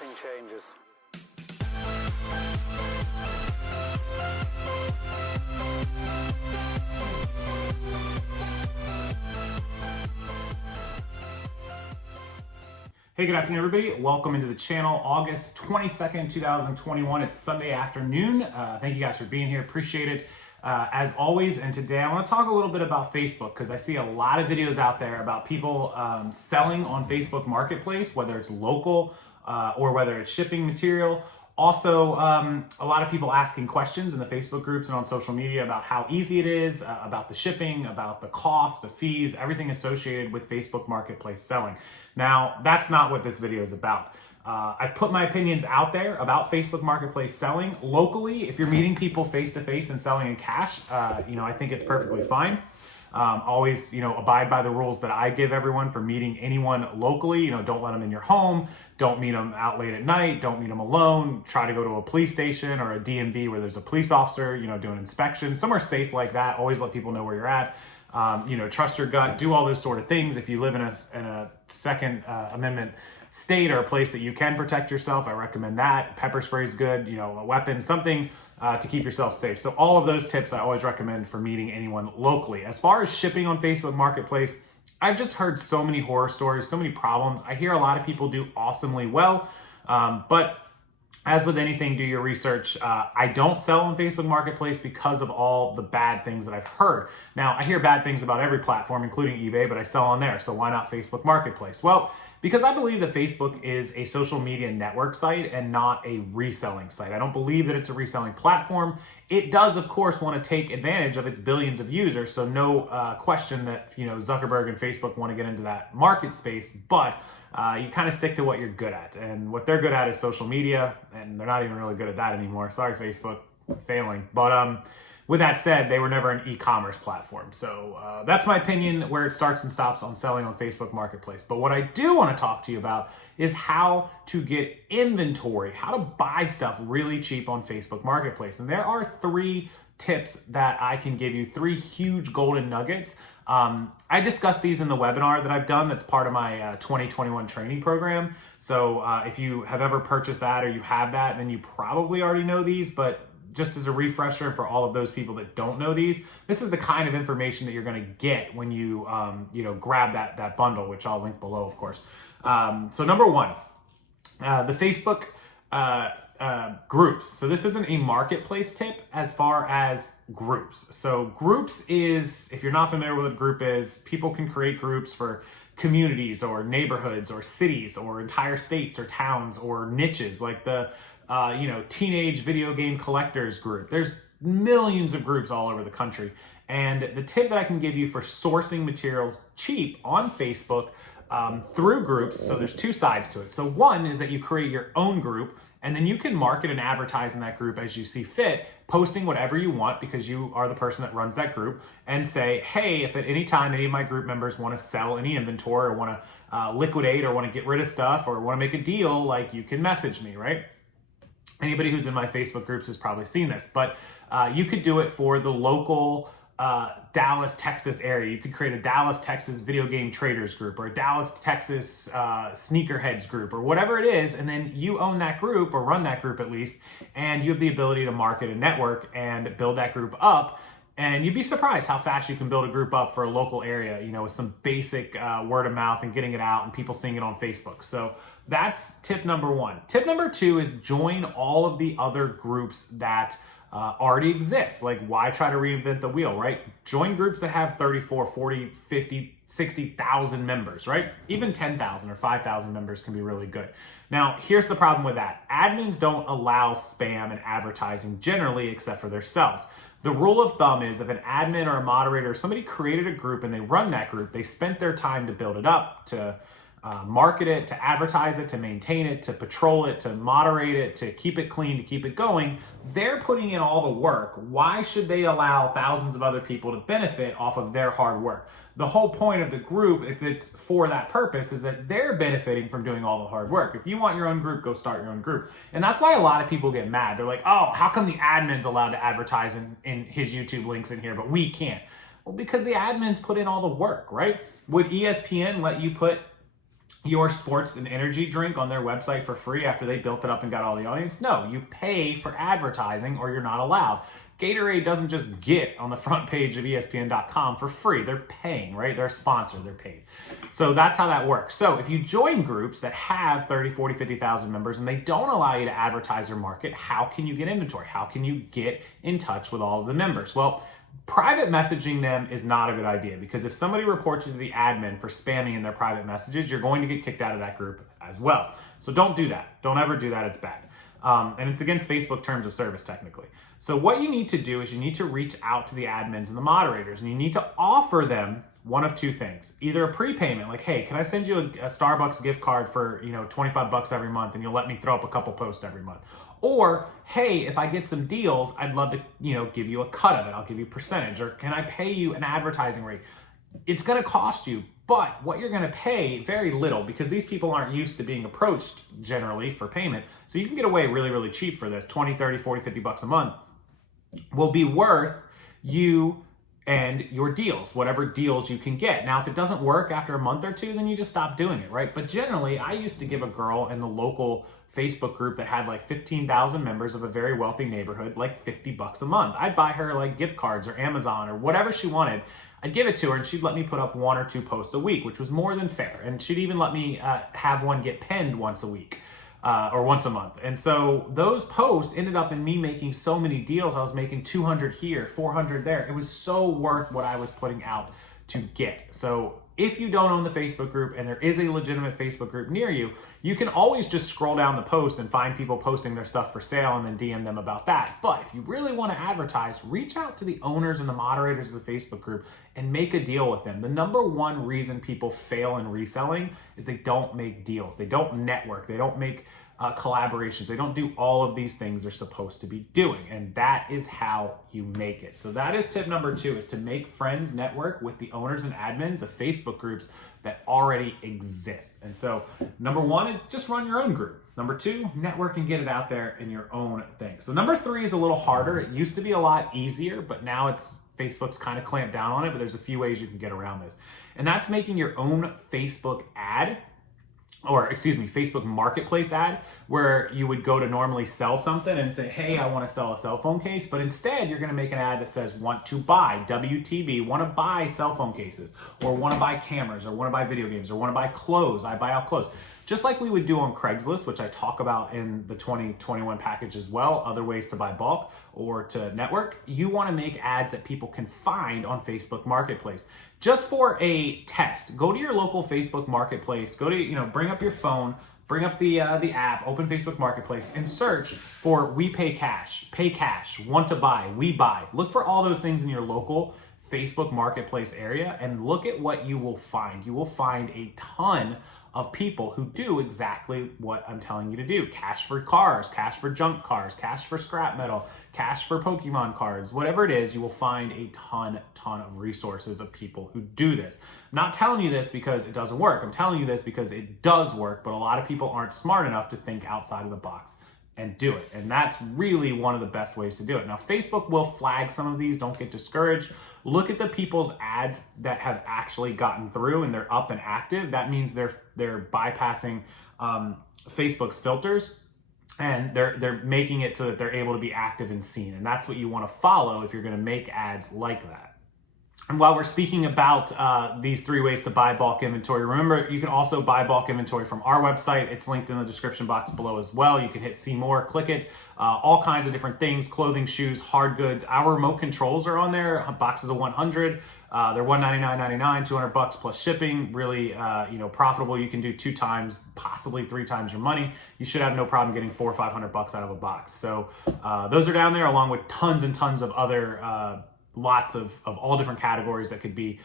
nothing changes. Hey, good afternoon, everybody. Welcome into the channel. August 22nd, 2021. It's Sunday afternoon. Thank you guys for being here. Appreciate it. As always, and today I want to talk a little bit about Facebook because I see a lot of videos out there about people selling on Facebook Marketplace, whether it's local or whether it's shipping material. Also, a lot of people asking questions in the Facebook groups and on social media about how easy it is, about the shipping, about the cost, the fees, everything associated with Facebook Marketplace selling. Now, that's not what this video is about. I've put my opinions out there about Facebook Marketplace selling locally. If you're meeting people face-to-face and selling in cash, I think it's perfectly fine. Always, abide by the rules that I give everyone for meeting anyone locally. Don't let them in your home. Don't meet them out late at night. Don't meet them alone. Try to go to a police station or a DMV where there's a police officer, doing inspection. Somewhere safe like that. Always let people know where you're at. Trust your gut. Do all those sort of things. If you live in a Second Amendment state or a place that you can protect yourself, I recommend that. Pepper spray is good. A weapon, something to keep yourself safe. So all of those tips I always recommend for meeting anyone locally. As far as shipping on Facebook Marketplace, I've just heard so many horror stories, so many problems. I hear a lot of people do awesomely well, but as with anything, do your research. I don't sell on Facebook Marketplace because of all the bad things that I've heard. Now, I hear bad things about every platform, including eBay, but I sell on there. So why not Facebook Marketplace? Well, because I believe that Facebook is a social media network site and not a reselling site. I don't believe that it's a reselling platform. It does, of course, want to take advantage of its billions of users. So no question that Zuckerberg and Facebook want to get into that market space, but you kind of stick to what you're good at. And what they're good at is social media, and they're not even really good at that anymore. Sorry, Facebook, failing. But with that said, they were never an e-commerce platform. So that's my opinion where it starts and stops on selling on Facebook Marketplace. But what I do want to talk to you about is how to get inventory, how to buy stuff really cheap on Facebook Marketplace. And there are 3 tips that I can give you, 3 huge golden nuggets. I discussed these in the webinar that I've done that's part of my 2021 training program. So if you have ever purchased that or you have that, then you probably already know these, but just as a refresher for all of those people that don't know these, this is the kind of information that you're going to get when you, grab that bundle, which I'll link below, of course. So number 1, the Facebook groups. So this isn't a marketplace tip as far as groups. So groups is, if you're not familiar with what a group is, people can create groups for communities or neighborhoods or cities or entire states or towns or niches like the teenage video game collectors group. There's millions of groups all over the country. And the tip that I can give you for sourcing materials cheap on Facebook through groups, so there's 2 sides to it. So one is that you create your own group, and then you can market and advertise in that group as you see fit, posting whatever you want because you are the person that runs that group, and say, hey, if at any time any of my group members want to sell any inventory or want to liquidate or want to get rid of stuff or want to make a deal, like you can message me, right? Anybody who's in my Facebook groups has probably seen this, but you could do it for the local Dallas, Texas area. You could create a Dallas, Texas video game traders group or a Dallas, Texas sneakerheads group or whatever it is. And then you own that group or run that group at least. And you have the ability to market and network and build that group up. And you'd be surprised how fast you can build a group up for a local area, with some basic word of mouth and getting it out and people seeing it on Facebook. So that's tip number 1. Tip number 2 is join all of the other groups that already exist. Like, why try to reinvent the wheel, right? Join groups that have 34, 40, 50, 60,000 members, right? Even 10,000 or 5,000 members can be really good. Now, here's the problem with that. Admins don't allow spam and advertising generally except for themselves. The rule of thumb is if an admin or a moderator or somebody created a group and they run that group, they spent their time to build it up, to market it, to advertise it, to maintain it, to patrol it, to moderate it, to keep it clean, to keep it going. They're putting in all the work. Why should they allow thousands of other people to benefit off of their hard work? The whole point of the group, if it's for that purpose, is that they're benefiting from doing all the hard work. If you want your own group, go start your own group. And that's why a lot of people get mad. They're like, oh, how come the admin's allowed to advertise in his YouTube links in here, but we can't? Well, because the admins put in all the work, right? Would ESPN let you put your sports and energy drink on their website for free after they built it up and got all the audience. No, you pay for advertising or you're not allowed. Gatorade doesn't just get on the front page of ESPN.com for free. They're paying, right? They're a sponsor, they're paid. So that's how that works. So if you join groups that have 30, 40, 50,000 members and they don't allow you to advertise or market, how can you get inventory? How can you get in touch with all of the members? Well, private messaging them is not a good idea, because if somebody reports you to the admin for spamming in their private messages, you're going to get kicked out of that group as well. So don't do that. Don't ever do that. It's bad. And it's against Facebook terms of service technically. So what you need to do is you need to reach out to the admins and the moderators, and you need to offer them one of two things. Either a prepayment, like, hey, can I send you a Starbucks gift card for, $25 every month and you'll let me throw up a couple posts every month? Or, hey, if I get some deals, I'd love to, give you a cut of it. I'll give you a percentage. Or can I pay you an advertising rate? It's going to cost you, but what you're going to pay, very little, because these people aren't used to being approached generally for payment. So you can get away really, really cheap for this. 20, 30, 40, 50 bucks a month will be worth you and your deals, whatever deals you can get. Now, if it doesn't work after a month or two, then you just stop doing it, right? But generally, I used to give a girl in the local Facebook group that had like 15,000 members of a very wealthy neighborhood like 50 bucks a month. I'd buy her like gift cards or Amazon or whatever she wanted. I'd give it to her and she'd let me put up 1 or 2 posts a week, which was more than fair. And she'd even let me have one get pinned once a week. Or once a month. And so those posts ended up in me making so many deals. I was making 200 here, 400 there. It was so worth what I was putting out to get. So if you don't own the Facebook group and there is a legitimate Facebook group near you, you can always just scroll down the post and find people posting their stuff for sale and then DM them about that. But if you really want to advertise, reach out to the owners and the moderators of the Facebook group and make a deal with them. The number one reason people fail in reselling is they don't make deals. They don't network. They don't make collaborations. They don't do all of these things they're supposed to be doing. And that is how you make it. So that is tip number 2, is to make friends, network with the owners and admins of Facebook groups that already exist. And so number 1 is just run your own group. Number 2, network and get it out there in your own thing. So number 3 is a little harder. It used to be a lot easier, but now Facebook's kind of clamped down on it, but there's a few ways you can get around this. And that's making your own Facebook ad, Facebook marketplace ad, where you would go to normally sell something and say, hey, I want to sell a cell phone case. But instead, you're going to make an ad that says, want to buy, WTB, want to buy cell phone cases, or want to buy cameras, or want to buy video games, or want to buy clothes. I buy out clothes. Just like we would do on Craigslist, which I talk about in the 2021 package as well, other ways to buy bulk or to network, you want to make ads that people can find on Facebook Marketplace. Just for a test, go to your local Facebook Marketplace, bring up your phone, bring up the app, open Facebook Marketplace, and search for we pay cash, want to buy, we buy. Look for all those things in your local Facebook Marketplace area and look at what you will find. You will find a ton of people who do exactly what I'm telling you to do. Cash for cars, cash for junk cars, cash for scrap metal, cash for Pokemon cards, whatever it is, you will find a ton of resources of people who do this. I'm not telling you this because it doesn't work. I'm telling you this because it does work, but a lot of people aren't smart enough to think outside of the box and do it. And that's really one of the best ways to do it. Now, Facebook will flag some of these. Don't get discouraged. Look at the people's ads that have actually gotten through and they're up and active. That means they're bypassing Facebook's filters and they're making it so that they're able to be active and seen. And that's what you want to follow if you're going to make ads like that. And while we're speaking about these 3 ways to buy bulk inventory, remember, you can also buy bulk inventory from our website. It's linked in the description box below as well. You can hit see more, click it, all kinds of different things, clothing, shoes, hard goods. Our remote controls are on there, boxes of 100. They're $199.99, $200 plus shipping. Really, profitable. You can do 2 times, possibly 3 times your money. You should have no problem getting $400 or $500 out of a box. So those are down there, along with tons and tons of other lots of all different categories that could be,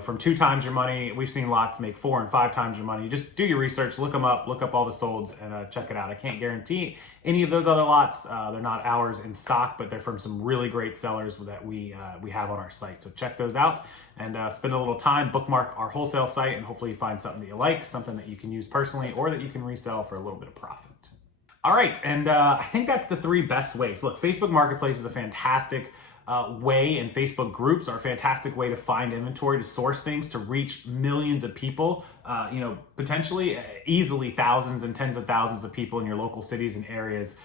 from 2 times your money. We've seen lots make 4 and 5 times your money. Just do your research, look them up, look up all the solds, and check it out. I can't guarantee any of those other lots. They're not ours in stock, but they're from some really great sellers that we have on our site. So check those out and spend a little time, bookmark our wholesale site, and hopefully you find something that you like, something that you can use personally or that you can resell for a little bit of profit. All right, and I think that's the 3 best ways. Look, Facebook Marketplace is a fantastic way, and Facebook groups are a fantastic way to find inventory, to source things, to reach millions of people potentially easily thousands and tens of thousands of people in your local cities and areas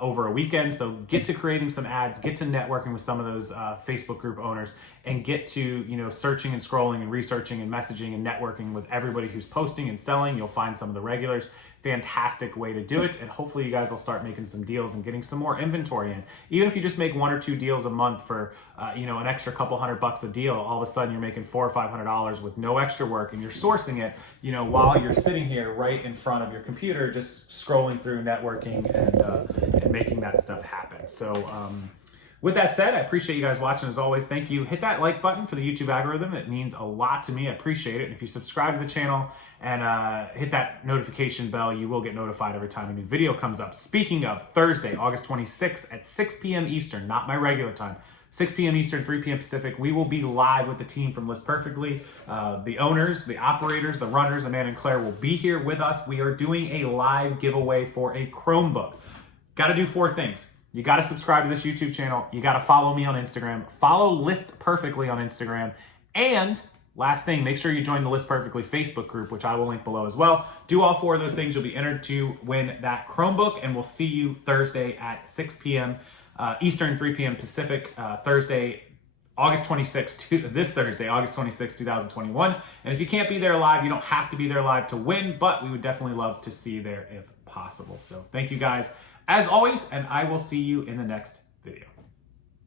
over a weekend. So get to creating some ads, get to networking with some of those Facebook group owners, and get to, searching and scrolling and researching and messaging and networking with everybody who's posting and selling. You'll find some of the regulars. Fantastic way to do it. And hopefully you guys will start making some deals and getting some more inventory in. Even if you just make 1 or 2 deals a month for, an extra couple $100 a deal, all of a sudden you're making $400 or $500 with no extra work, and you're sourcing it, while you're sitting here right in front of your computer, just scrolling through, networking, and making that stuff happen. So, with that said, I appreciate you guys watching as always. Thank you. Hit that like button for the YouTube algorithm. It means a lot to me. I appreciate it. And if you subscribe to the channel and hit that notification bell, you will get notified every time a new video comes up. Speaking of, Thursday, August 26th at 6 p.m. Eastern, not my regular time, 6 p.m. Eastern, 3 p.m. Pacific, we will be live with the team from List Perfectly. The owners, the operators, the runners, Amanda and Claire will be here with us. We are doing a live giveaway for a Chromebook. Got to do 4 things. You got to subscribe to this YouTube channel. You got to follow me on Instagram. Follow List Perfectly on Instagram. And last thing, make sure you join the List Perfectly Facebook group, which I will link below as well. Do all 4 of those things. You'll be entered to win that Chromebook, and we'll see you Thursday at 6 p.m. Eastern, 3 p.m. Pacific, Thursday, August 26th, this Thursday, August 26th, 2021. And if you can't be there live, you don't have to be there live to win, but we would definitely love to see you there if possible. So thank you guys as always, and I will see you in the next video.